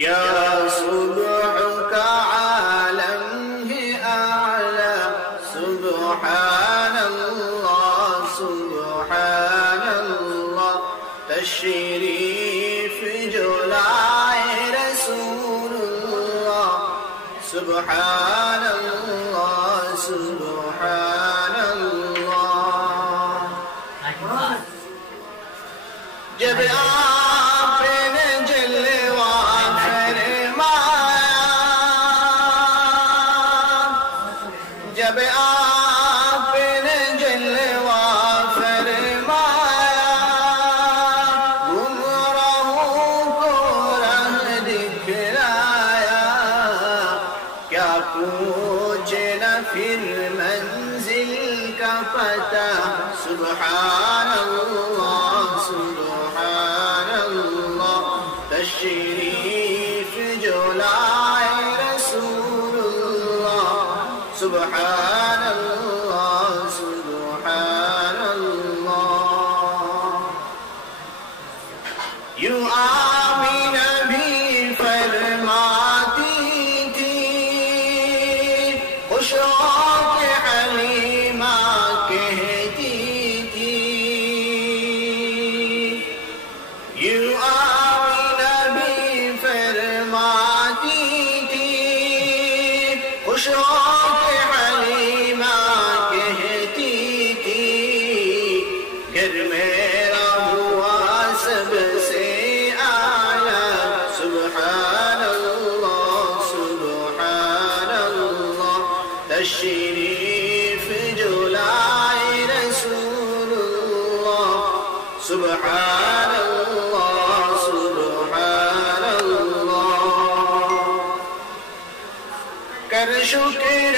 کیا صبح کا عالم ہے اعلی، سبحان اللہ سبحان اللہ، تشریف جو لائے رسول اللہ، سبحان اللہ سبحان اللہ۔ جب آپ نے جلوہ فرمایا، جب آپ نے جلوہ فرمایا، گمراہوں کو راہ دکھلایا، کیا پوچھنا پھر منزل کا پتہ، سبحان اللہ سبحان اللہ، تشریف جو لائے رسول اللہ، سبحان اللہ سبحان اللہ۔ یوں آمینہ بھی فرماتی تھی، خوش ہو کے حلیمہ کہتی تھی، یوں آمینہ بھی فرماتی تھی، خوش ہو کے حلیمہ کہتی تھی، گھر میرا ہوا سب سے اعلیٰ، سبحان اللہ سبحان اللہ، تشریف جو لائے رسول اللہ، سبحان اللہ سبحان اللہ۔ کر شکر